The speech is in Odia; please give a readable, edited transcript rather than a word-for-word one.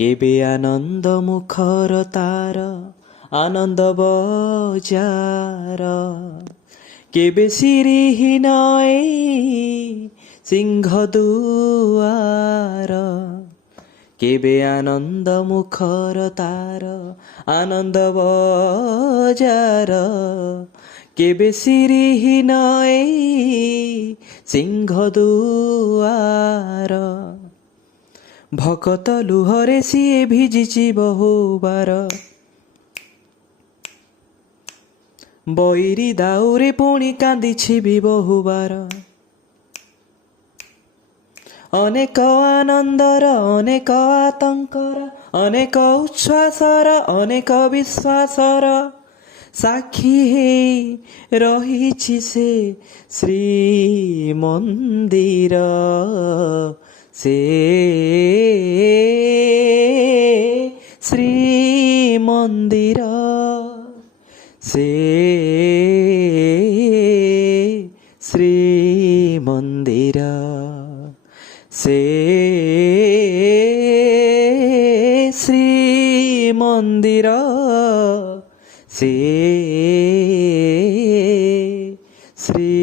କେବେ ଆନନ୍ଦ ମୁଖର ତାର ଆନନ୍ଦ ବଜାର, କେବେ ସିରିହୀନ ସିଂହ ଦୁଆର। କେବେ ଆନନ୍ଦ ମୁଖର ତାର ଆନନ୍ଦ ବଜାର, କେବେ ସିରିହୀନ ସିଂହ ଦୁଆର। ଭକତ ଲୁହରେ ସିଏ ଭିଜିଛି ବହୁବାର, ବୈରୀ ଦାଉରେ ପୁଣି କାନ୍ଦିଛି ବି ବହୁବାର। ଅନେକ ଆନନ୍ଦର ଅନେକ ଆତଙ୍କର, ଅନେକ ଉଚ୍ଛ୍ୱାସର ଅନେକ ବିଶ୍ୱାସର ସାକ୍ଷୀ ହେଇ ରହିଛି ସେ ଶ୍ରୀମନ୍ଦିର। ସେ ଶ୍ରୀମନ୍ଦିର, ସେ ଶ୍ରୀମନ୍ଦିର, ସେ ଶ୍ରୀମନ୍ଦିର, ସେ ଶ୍ରୀ